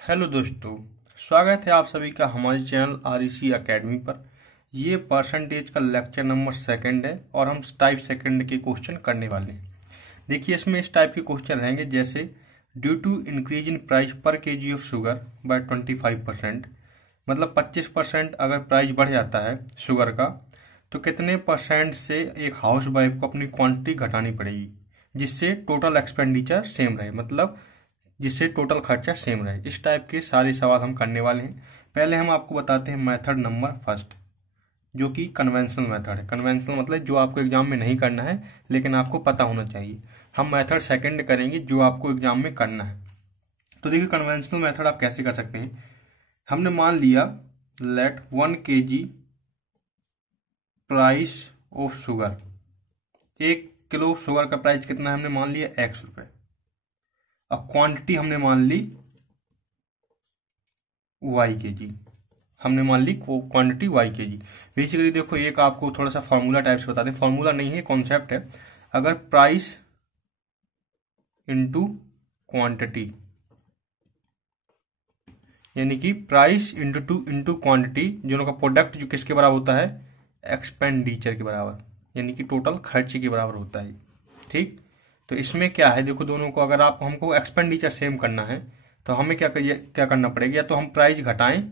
Hello दोस्तों, स्वागत है आप सभी का हमारे चैनल REC एकेडमी पर। ये परसेंटेज का लेक्चर नंबर सेकंड है और हम टाइप सेकंड के क्वेश्चन करने वाले हैं। देखिए, इसमें इस टाइप के क्वेश्चन रहेंगे जैसे due to increase in price per KG of sugar by 25%, मतलब 25% अगर प्राइस बढ़ जाता है शुगर का तो कितने परसेंट से एक हाउस वाइफ को अपनी क्वांटिटी घटानी पड़ेगी जिससे टोटल एक्सपेंडिचर सेम रहे, मतलब जिससे टोटल खर्चा सेम रहे। इस टाइप के सारे सवाल हम करने वाले हैं। पहले हम आपको बताते हैं मेथड नंबर फर्स्ट, जो कि कन्वेंशनल मेथड है। कन्वेंशनल मतलब जो आपको एग्जाम में नहीं करना है लेकिन आपको पता होना चाहिए। हम मेथड सेकंड करेंगे जो आपको एग्जाम में करना है। तो देखिए, कन्वेंशनल मेथड आप कैसे कर सकते हैं। हमने मान लिया let 1 kg price of sugar, 1 kilo sugar का प्राइस कितना है, हमने मान लिया x रुपए। अब क्वांटिटी हमने मान ली y kg, हमने मान ली क्वांटिटी y kg। बेसिकली देखो, एक आपको थोड़ा सा फॉर्मूला टाइप से बता दें, फॉर्मूला नहीं है, कॉन्सेप्ट है। अगर प्राइस इनटू क्वांटिटी, यानी कि प्राइस इंटू क्वांटिटी, दोनों का प्रोडक्ट जो किसके बराबर होता है, एक्सपेंडिचर के बराबर, यानी कि टोटल खर्चे के बराबर होता है। ठीक, तो इसमें क्या है, देखो दोनों को अगर आप हमको एक्सपेंडिचर सेम करना है तो हमें क्या करना पड़ेगा, या तो हम प्राइस घटाएं,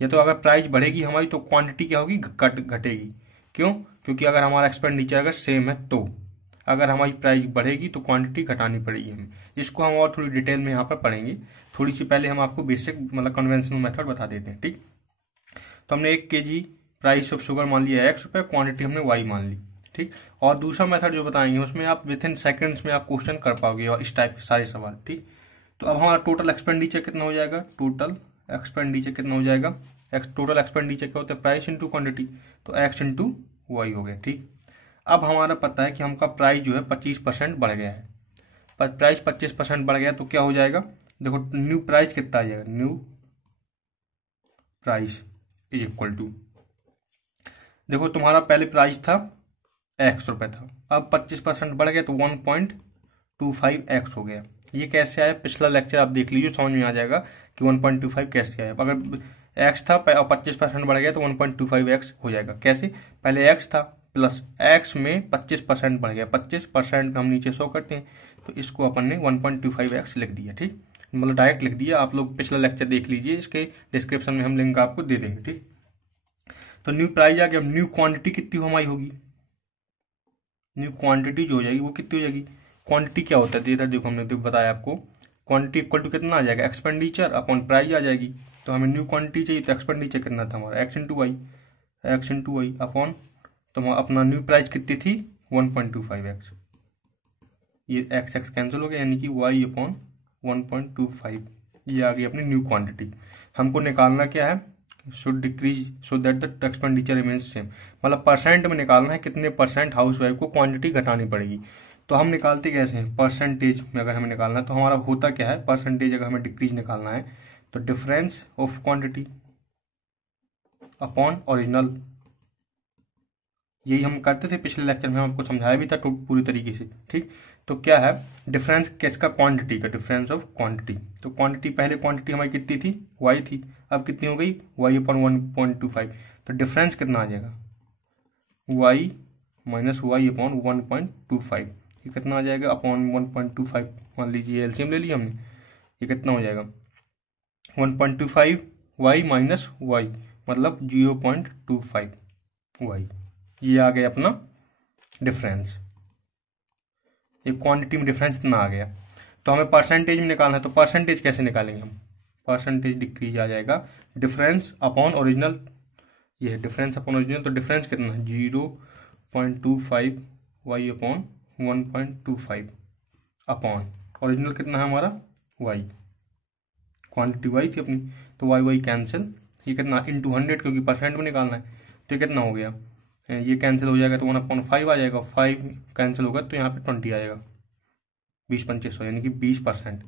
या तो अगर प्राइस बढ़ेगी हमारी तो क्वांटिटी क्या होगी, घटेगी। क्यों? क्योंकि अगर हमारा एक्सपेंडिचर अगर सेम है तो अगर हमारी प्राइस बढ़ेगी तो क्वांटिटी घटानी पड़ेगी हमें। इसको हम और थोड़ी डिटेल में यहाँ पर पढ़ेंगे। थोड़ी सी पहले हम आपको बेसिक मतलब कन्वेंशनल मेथड बता देते हैं। ठीक, तो हमने 1 kg प्राइस ऑफ शुगर मान लिया x रुपये, क्वांटिटी हमने y मान ली। ठीक, और दूसरा मेथड जो बताएंगे उसमें आप विद इन सेकेंड्स में आप क्वेश्चन कर पाओगे और इस टाइप के सारे सवाल। ठीक, तो अब हमारा टोटल एक्सपेंडिचर कितना हो जाएगा, टोटल एक्सपेंडिचर कितना हो जाएगा, टोटल एक्सपेंडिचर क्या होता है, प्राइस इंटू क्वांटिटी, तो x इंटू वाई हो गया। ठीक, अब हमारा पता है कि हमका प्राइस जो है 25% बढ़ गया है। प्राइस 25% बढ़ गया तो क्या हो जाएगा, देखो न्यू प्राइस कितना आ जाएगा, new price is equal to, देखो तुम्हारा पहले प्राइस था x रुपये था, अब 25% बढ़ गया तो 1.25x हो गया। ये कैसे आया, पिछला लेक्चर आप देख लीजिए, समझ में आ जाएगा कि 1.25 कैसे आया। अगर x था और 25% बढ़ गया तो 1.25x हो जाएगा। कैसे, पहले x था प्लस x में 25% बढ़ गया, 25% हम नीचे शो करते हैं तो इसको अपन ने 1.25x लिख दिया। ठीक, मतलब डायरेक्ट लिख दिया। आप लोग पिछला लेक्चर देख लीजिए, इसके डिस्क्रिप्शन में हम लिंक आपको दे देंगे। ठीक, तो न्यू प्राइस आ गया। अब न्यू क्वांटिटी कितनी हमारी होगी, न्यू क्वांटिटी जो हो जाएगी वो कितनी हो जाएगी, क्वांटिटी क्या होता है इधर देखो, हमने बताया आपको, क्वांटिटी इक्वल टू कितना आ जाएगा, एक्सपेंडिचर अपॉन प्राइस आ जाएगी। तो हमें न्यू क्वांटिटी चाहिए तो एक्सपेंडिचर कितना था हमारा, x इंटू वाई अपॉन, तो अपना न्यू प्राइस कितनी थी 1.25x, ये x कैंसिल हो गया, यानी कि y अपॉन 1.25, ये आ गई अपनी न्यू क्वांटिटी। हमको निकालना क्या है, should decrease so that the expenditure remains same, मतलब परसेंट में निकालना है कितने परसेंट हाउस वाइफ को क्वांटिटी घटानी पड़ेगी। तो हम निकालते कैसे हैं, परसेंटेज में अगर हमें निकालना है तो हमारा होता क्या है, परसेंटेज अगर हमें डिक्रीज निकालना है तो difference of quantity upon original, यही हम करते थे पिछले लेक्चर में, आपको समझाया भी था तो पूरी तरीके से। ठीक, तो क्या है डिफरेंस किसका, क्वांटिटी का, डिफरेंस ऑफ क्वांटिटी। तो क्वांटिटी, पहले क्वांटिटी हमारी कितनी थी, y थी, अब कितनी हो गई, y अपॉन 1.25, तो डिफरेंस कितना आ जाएगा, y माइनस वाई अपॉन 1.25, ये कितना आ जाएगा, अपॉन 1.25, मान लीजिए एलसीएम ले लिया हमने, ये कितना हो जाएगा 1.25 y माइनस वाई, मतलब 0.25 y, ये आ गया अपना डिफरेंस। ये क्वांटिटी में डिफरेंस इतना आ गया। तो हमें परसेंटेज में निकालना है, तो परसेंटेज कैसे निकालेंगे हम, परसेंटेज डिक्रीज आ जाएगा, डिफरेंस अपॉन ओरिजिनल, ये है डिफरेंस अपॉन ओरिजिनल, तो डिफरेंस कितना है 0.25 y अपॉन 1.25 अपॉन ओरिजिनल कितना है हमारा y, क्वांटिटी y थी अपनी, तो y कैंसिल, ये कितना इंटू 100 क्योंकि परसेंट में निकालना है, तो ये कितना हो गया, ये कैंसिल हो जाएगा तो 1/5 आ जाएगा, 5 कैंसिल होगा तो यहाँ पे 20 आ जाएगा, 20/25, यानी कि 20%,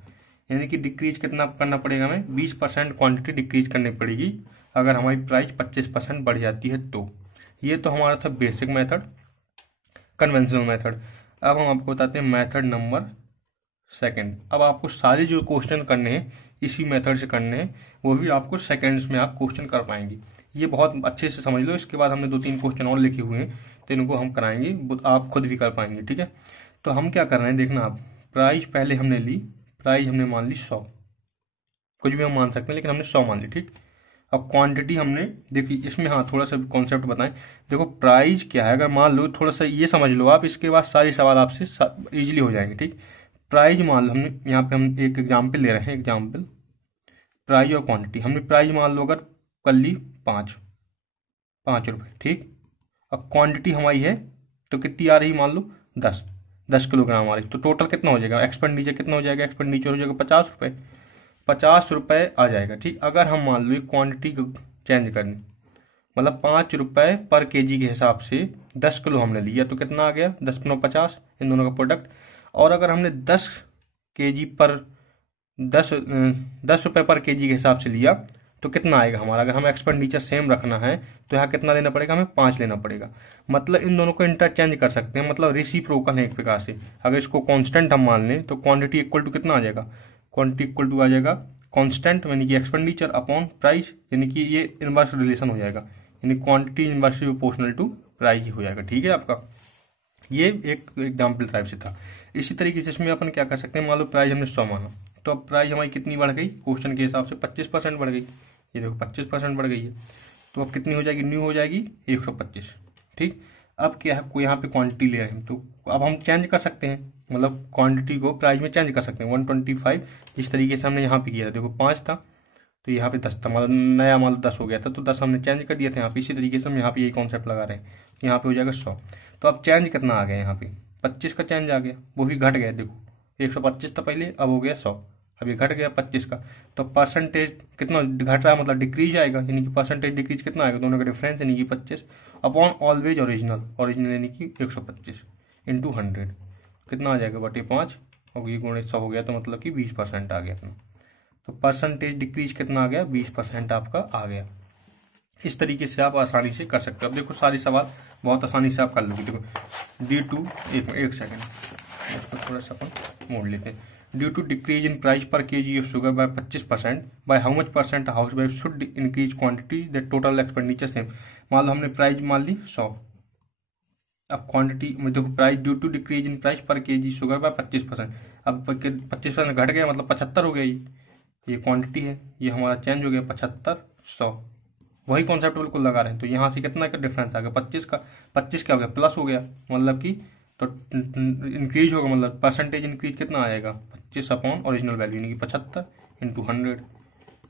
यानी कि डिक्रीज कितना करना पड़ेगा हमें, 20% क्वांटिटी डिक्रीज करनी पड़ेगी अगर हमारी प्राइस 25% बढ़ जाती है तो। ये तो हमारा था बेसिक मेथड, कन्वेंशनल मेथड। अब हम आपको बताते हैं मेथड नंबर सेकंड। अब आपको सारे जो क्वेश्चन करने हैं इसी मेथड से करने हैं, वो भी आपको सेकेंड्स में आप क्वेश्चन कर पाएंगे। ये बहुत अच्छे से समझ लो। इसके बाद हमने 2-3 क्वेश्चन और लिखे हुए हैं, तो इनको हम कराएंगे, आप खुद भी कर पाएंगे, ठीक है। तो हम क्या कर रहे हैं देखना आप, प्राइस पहले हमने ली, प्राइस हमने मान ली 100, कुछ भी हम मान सकते हैं लेकिन हमने 100 मान ली, ठीक। अब क्वांटिटी हमने देखिए, इसमें हाँ थोड़ा सा कॉन्सेप्ट बताएं। देखो प्राइस क्या है, अगर मान लो थोड़ा सा ये समझ लो आप, इसके बाद सारे सवाल आपसे इजीली हो जाएंगे, ठीक। प्राइस मान लो, हमने यहाँ पे हम एक एग्जाम्पल ले रहे हैं, एग्जाम्पल प्राइस और क्वांटिटी। हमने प्राइस मान लो अगर कर ली 5 रुपये, ठीक। अब क्वांटिटी हमारी है तो कितनी आ रही, मान लो 10 किलोग्राम आ रही, तो टोटल कितना हो जाएगा, एक्सपेंडिचर कितना हो जाएगा, एक्सपेंडिचर हो जाएगा 50 रुपये, 50 रुपये आ जाएगा, ठीक। अगर हम मान लो क्वांटिटी चेंज करनी, मतलब 5 रुपये पर केजी के हिसाब से 10 किलो हमने लिया, तो कितना आ गया, 10 × 50, इन दोनों का प्रोडक्ट। और अगर हमने 10 केजी पर 10 रुपये पर केजी के हिसाब से लिया तो कितना आएगा हमारा, अगर हमें एक्सपेंडिचर सेम रखना है तो यहाँ कितना लेना पड़ेगा, हमें 5 लेना पड़ेगा। मतलब इन दोनों को इंटरचेंज कर सकते हैं, मतलब रेसिप्रोकल है एक प्रकार से। अगर इसको कांस्टेंट हम मान लें तो क्वांटिटी इक्वल टू कितना आ जाएगा, क्वांटिटी इक्वल टू आ जाएगा कांस्टेंट यानी कि एक्सपेंडिचर अपॉन प्राइस, यानी कि ये इनवर्स रिलेशन हो जाएगा, यानी quantity inversely proportional to price ही हो जाएगा, ठीक है आपका। ये एक एग्जाम्पल टाइप से था। इसी तरीके से इसमें अपन क्या कर सकते हैं, मान लो प्राइस हमने 100 माना, तो अब प्राइस हमारी कितनी बढ़ गई, क्वेश्चन के हिसाब से 25% बढ़ गई। ये देखो 25% बढ़ गई है, तो अब कितनी हो जाएगी, न्यू हो जाएगी 125, ठीक। अब क्या है, कोई यहाँ पे क्वांटिटी ले रहे हैं, तो अब हम चेंज कर सकते हैं, मतलब क्वांटिटी को प्राइस में चेंज कर सकते हैं। 125 जिस तरीके से हमने यहाँ पे किया था, देखो 5 था तो यहाँ पे 10 था, मतलब नया मान लो 10 हो गया था, तो 10 हमने चेंज कर दिया था यहाँ पे। इसी तरीके से हम यहाँ पे यही कॉन्सेप्ट लगा रहे हैं, यहाँ पे हो जाएगा 100। तो अब चेंज कितना आ गया, यहाँ पे 25 का चेंज आ गया, वो भी घट गया, देखो 125 था पहले, अब हो गया 100, अब ये घट गया 25 का। तो परसेंटेज कितना घट रहा है, मतलब डिक्रीज आएगा, यानी कि परसेंटेज डिक्रीज कितना आएगा, दोनों का डिफरेंस यानी कि 25 अपॉन ऑलवेज ओरिजिनल यानी कि 125 इंटू 100 कितना आ जाएगा, बटे 5, और ये गुणे 100 हो गया, तो मतलब कि 20% आ गया अपना। तो परसेंटेज डिक्रीज कितना आ गया, 20% आपका आ गया। इस तरीके से आप आसानी से कर सकते हो। अब देखो सारे सवाल बहुत आसानी से आप कर लोगे। देखो D2, एक सेकेंड इसको थोड़ा सा अपन मोड़ लेते हैं। Due to decrease in price per KG of sugar by 25%, by how much percent housewife should increase quantity that total expenditure same. मान लो हमने प्राइस मान ली 100, अब क्वांटिटी में देखो price due to decrease in price per KG sugar by 25%, अब 25% घट गया, मतलब 75 हो गया। ये क्वांटिटी है, ये हमारा चेंज हो गया 75, 100, वही कॉन्सेप्ट बिल्कुल लगा रहे हैं। तो यहाँ से कितना का डिफरेंस आ गया, 25 का, 25 क्या हो गया, प्लस हो गया, मतलब कि तो इंक्रीज होगा, मतलब परसेंटेज इंक्रीज कितना आएगा, 25 अपॉन ओरिजिनल वैल्यू यानी कि 75 इंटू 100,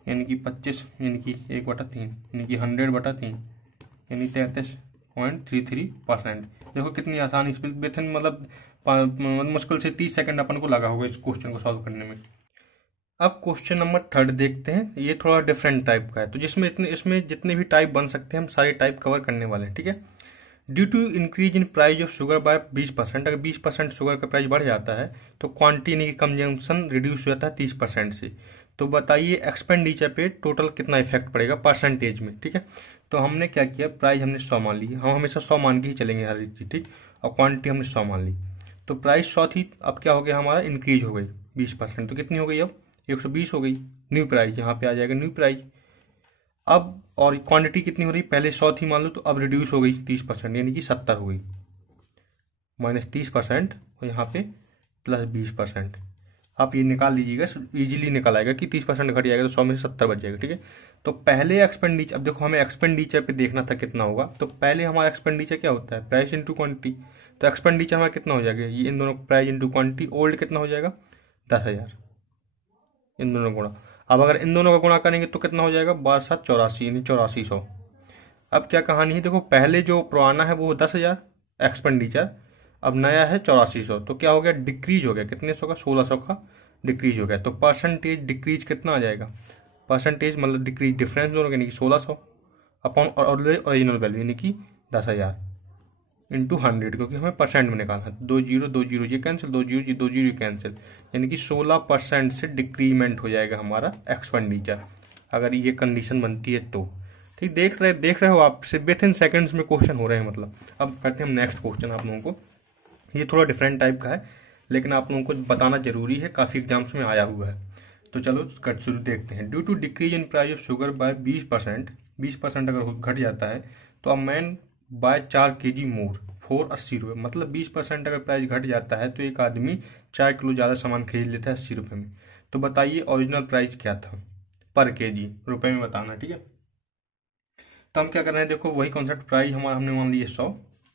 यानी कि 25 यानी कि 1/3 यानी कि 100/3 यानी 33.33%। देखो कितनी आसानी से विथ इन मतलब मुश्किल से 30 सेकंड अपन को लगा होगा इस क्वेश्चन को सॉल्व करने में। अब क्वेश्चन नंबर 3 देखते हैं। ये थोड़ा डिफरेंट टाइप का है, तो इसमें जितने भी टाइप बन सकते हैं हम सारे टाइप कवर करने वाले हैं, ठीक है। Due to increase in price of sugar by 20%, अगर 20% शुगर का प्राइस बढ़ जाता है तो क्वांटिटी यानी कि कंजम्पशन रिड्यूस हो जाता है 30% से। तो बताइए एक्सपेंडिचर पे टोटल कितना इफेक्ट पड़ेगा परसेंटेज में, ठीक है। तो हमने क्या किया, प्राइस हमने 100 मान ली, हम हमेशा 100 मान के ही चलेंगे हर एक चीज, ठीक। और क्वांटिटी हमने 100 मान ली, तो प्राइस 100 थी, अब क्या हो गया हमारा, इंक्रीज हो गई 20%, तो कितनी हो गई, अब 120 हो गई। न्यू प्राइस यहाँ पे आ जाएगा, न्यू प्राइस। अब और क्वांटिटी कितनी हो रही, पहले 100 थी मान लो, तो अब रिड्यूस हो गई 30% यानी कि 70 हो गई, -30% और यहाँ पे +20%। आप ये निकाल लीजिएगा, इजीली निकल आएगा कि 30% घट जाएगा तो 100 में से 70 बच जाएगा, ठीक है। तो पहले एक्सपेंडिचर, अब देखो हमें एक्सपेंडिचर पे देखना था कितना होगा, तो पहले हमारा एक्सपेंडिचर क्या होता है, प्राइस इंटू क्वांटिटी। तो एक्सपेंडिचर हमारा कितना हो जाएगा, ये इन दोनों प्राइस इंटू क्वांटिटी, ओल्ड कितना हो जाएगा 10,000, इन दोनों गुणा। अब अगर इन दोनों का गुणा करेंगे तो कितना हो जाएगा, 12×7 = 84 यानी 8400। अब क्या कहानी है, देखो पहले जो पुराना है वो 10,000 एक्सपेंडिचर, अब नया है 8400, तो क्या हो गया, डिक्रीज हो गया, कितने 100 का, 1600 का डिक्रीज हो गया। तो परसेंटेज डिक्रीज कितना आ जाएगा, परसेंटेज मतलब डिक्रीज डिफरेंस दोनों यानी कि 1600 अपॉन ओरिजिनल वैल्यू यानी कि 10,000 इंटू 100, क्योंकि हमें परसेंट में निकालना है। 2 0 ये कैंसिल, 2 0 2 0 कैंसिल, यानी कि 16% से डिक्रीमेंट हो जाएगा हमारा एक्सपेंडिचर, अगर ये कंडीशन बनती है तो, ठीक। देख रहे हो आप, सिर्फ विथ इन सेकेंड्स में क्वेश्चन हो रहे हैं मतलब। अब करते हैं हम नेक्स्ट क्वेश्चन आप लोगों को। ये थोड़ा डिफरेंट टाइप का है लेकिन आप लोगों को बताना जरूरी है, काफी एग्जाम्स में आया हुआ है। तो चलो कट शुरू देखते हैं। Due to decrease in price of sugar by 20%, 20% अगर घट जाता है तो a man buy 4 kg more for 80 रुपये। मतलब 20% अगर प्राइस घट जाता है तो एक आदमी 4 किलो ज़्यादा सामान खरीद लेता है 80 रुपये में। तो बताइए ओरिजिनल प्राइस क्या था पर केजी, रुपए में बताना, ठीक है। तो हम क्या कर रहे हैं, देखो वही कॉन्सेप्ट, प्राइस हमारा हमने मान लिया 100,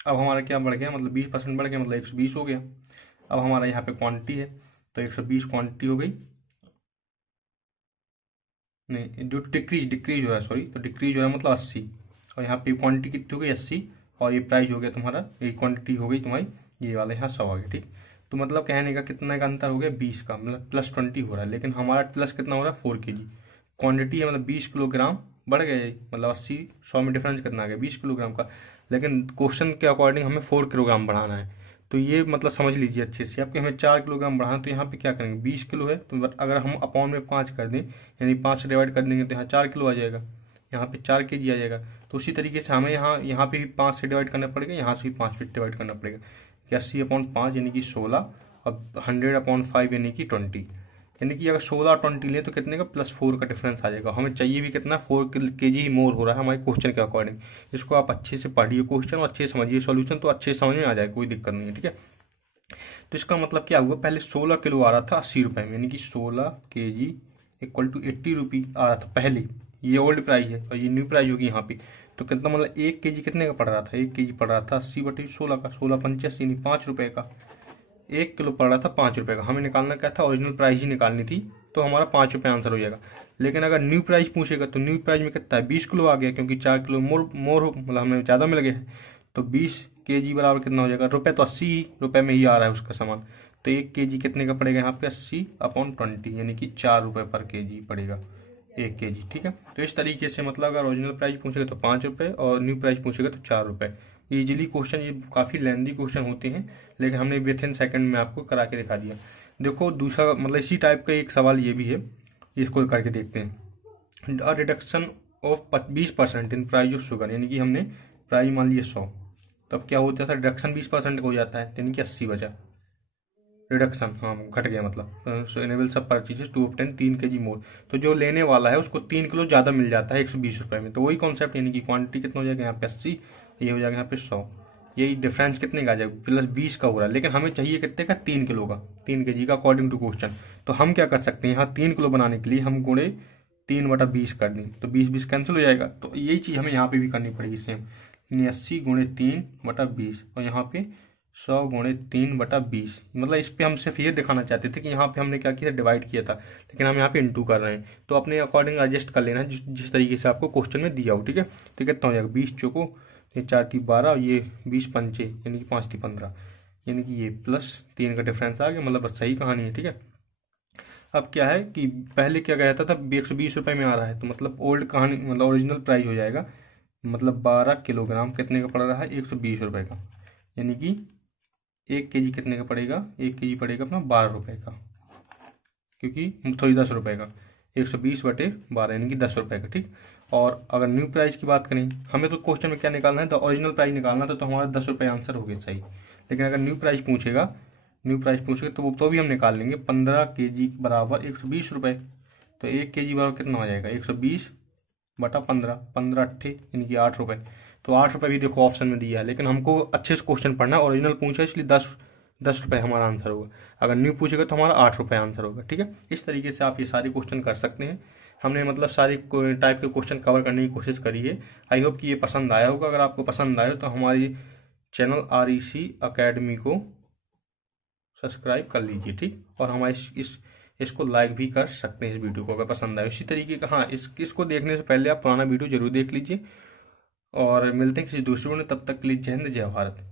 अब हमारा क्या बढ़ गया, मतलब 20% बढ़ गया, मतलब 120 हो गया। अब हमारा यहाँ पे क्वांटिटी है तो 120 क्वांटिटी हो गई, नहीं जो डिक्रीज हो रहा है, सॉरी, तो डिक्रीज हो रहा है मतलब 80, और यहाँ पे क्वांटिटी कितनी हो गई 80, और ये प्राइस हो गया तुम्हारा, ये क्वांटिटी हो गई तुम्हारी ये वाला यहाँ 100 आ गया, ठीक। तो मतलब कहने का कितना का अंतर हो गया 20 का, मतलब +20 हो रहा है, लेकिन हमारा प्लस कितना हो रहा है 4 kg क्वांटिटी है, मतलब 20 किलोग्राम बढ़ गया, मतलब 80 100 में डिफरेंस कितना आ गया 20 किलोग्राम का, लेकिन क्वेश्चन के अकॉर्डिंग हमें 4 किलोग्राम बढ़ाना है। तो ये मतलब समझ लीजिए अच्छे से, आपके हमें 4 किलोग्राम बढ़ाना, तो यहाँ पे क्या करेंगे 20 किलो है, तो अगर हम अपॉन में 5 कर दें, यानी 5 से डिवाइड कर देंगे तो यहाँ 4 किलो आ जाएगा, यहाँ पे 4 kg आ जाएगा। तो उसी तरीके से हमें यहाँ पे भी 5 से डिवाइड करना पड़ेगा, यहाँ से भी 5 से डिवाइड करना पड़ेगा, 80/5 यानी कि 16, अब 100/5 यानी कि 20, यानी कि अगर 16 और 20 लें तो कितने का +4 का डिफरेंस आ जाएगा। हमें चाहिए भी कितना 4 kg ही मोर हो रहा है हमारे क्वेश्चन के अकॉर्डिंग। इसको आप अच्छे से पढ़िए क्वेश्चन और अच्छे से समझिए सॉल्यूशन, तो अच्छे समझ में आ जाए, कोई दिक्कत नहीं है, ठीक है। तो इसका मतलब क्या हुआ, पहले 16 किलो आ रहा था 80 रुपये में, यानी कि 16 kg = 80 रुपी आ रहा था पहले, ये ओल्ड प्राइस है, और ये न्यू प्राइस होगी यहाँ पे। तो कितना मतलब 1 kg कितने का पड़ रहा था, 1 kg पड़ रहा था 80/16 का, 16×85 यानी 5 रुपये का, 1 किलो पड़ रहा था 5 रुपये का। हमें निकालना क्या था, ओरिजिनल प्राइस ही निकालनी थी, तो हमारा 5 रुपये आंसर हो जाएगा। लेकिन अगर न्यू प्राइस पूछेगा तो न्यू प्राइस में कितना है 20 किलो आ गया, क्योंकि 4 किलो मोर मतलब हमें ज़्यादा मिल गया है, तो 20 kg बराबर कितना हो जाएगा, रुपये तो 80 रुपये में ही आ रहा है उसका सामान, तो 1 kg कितने का पड़ेगा यहाँ पे 80/20, यानी कि 4 रुपये पर kg पड़ेगा 1 kg, ठीक है। तो इस तरीके से मतलब अगर ओरिजिनल प्राइस पूछेगा तो 5 रुपये और न्यू प्राइस पूछेगा तो 4 रुपये। इजीली क्वेश्चन, ये काफ़ी लेंदी क्वेश्चन होते हैं, लेकिन हमने विथ इन सेकंड में आपको करा के दिखा दिया। देखो दूसरा मतलब इसी टाइप का एक सवाल ये भी है, इसको करके देखते हैं। A reduction of 20% in price of sugar, यानी कि हमने प्राइस मान लिया 100, तब क्या होता है रिडक्शन 20% हो जाता है, यानी कि 80 बचा रिडक्शन, हाँ घट गया, मतलब सो इनेबल सब परचेजेस टू ऑब्टेन 3 kg मोर। तो जो लेने वाला है उसको 3 किलो ज़्यादा मिल जाता है 120 रुपये में। तो वही कॉन्सेप्ट, यानी कि क्वांटिटी कितना हो जाएगा यहाँ पे 80, ये हो जाएगा यहाँ पे 100, यही डिफरेंस कितने का आ जाएगा +20 का हो रहा है, लेकिन हमें चाहिए कितने का 3 किलो का, 3 kg का अकॉर्डिंग टू क्वेश्चन। तो हम क्या कर सकते हैं, यहाँ 3 किलो बनाने के लिए हम गुणे 3/20 कर दें, तो 20 कैंसिल हो जाएगा। तो यही चीज़ हमें यहाँ पे भी करनी पड़ेगी सेम, 80 × 3/20, और यहाँ पे 100 × 3/20। मतलब इस पे हम सिर्फ ये दिखाना चाहते थे कि यहाँ पे हमने क्या किया डिवाइड किया था, लेकिन हम यहाँ पे इंटू कर रहे हैं, तो अपने अकॉर्डिंग एडजस्ट कर लेना जिस तरीके से आपको क्वेश्चन में दिया हो, ठीक है। तो कितना हो जाएगा 20 चौको, ये 4 × 12, ये 20 पंचे यानी कि 5 × 15, यानी कि ये +3 का डिफरेंस आ गया, मतलब बस सही कहानी है, ठीक है। अब क्या है कि पहले क्या कहता था 120 रुपये में आ रहा है, तो मतलब ओल्ड कहानी मतलब ओरिजिनल प्राइस हो जाएगा, मतलब 12 किलोग्राम कितने का पड़ रहा है 120 रुपये का, यानी कि 1 kg कितने का पड़ेगा, 1 kg पड़ेगा अपना 12 रुपये का, क्योंकि सॉरी 10 रुपये का, 120/12 यानी कि 10 रुपये का, ठीक। और अगर न्यू प्राइस की बात करें, हमें तो क्वेश्चन में क्या निकालना है, तो ओरिजिनल प्राइस निकालना था, तो हमारा 10 रुपये आंसर हो गया सही। लेकिन अगर न्यू प्राइस पूछेगा तो वो तो भी हम निकाल लेंगे, 15 kg बराबर 120 रुपये, तो 1 kg बराबर कितना हो जाएगा 120/15, 15 8 यानी कि 8 रुपये। तो 8 रुपये भी देखो ऑप्शन में दिया है, लेकिन हमको अच्छे से क्वेश्चन पढ़ना है, ओरिजिनल पूछा इसलिए 10 रुपये हमारा आंसर होगा, अगर न्यू पूछेगा तो हमारा 8 रुपये आंसर होगा, ठीक है। इस तरीके से आप ये सारे क्वेश्चन कर सकते हैं। हमने मतलब सारे टाइप के क्वेश्चन कवर करने की कोशिश करी है। आई होप कि ये पसंद आया होगा। अगर आपको पसंद आया तो हमारी चैनल REC अकेडमी को सब्सक्राइब कर लीजिए, ठीक। और हमारे इसको लाइक भी कर सकते हैं इस वीडियो को अगर पसंद आए। इसी तरीके का हाँ इसको देखने से पहले आप पुराना वीडियो जरूर देख लीजिए, और मिलते हैं किसी दूसरे वीडियो में। तब तक के लिए जय हिंद जय भारत।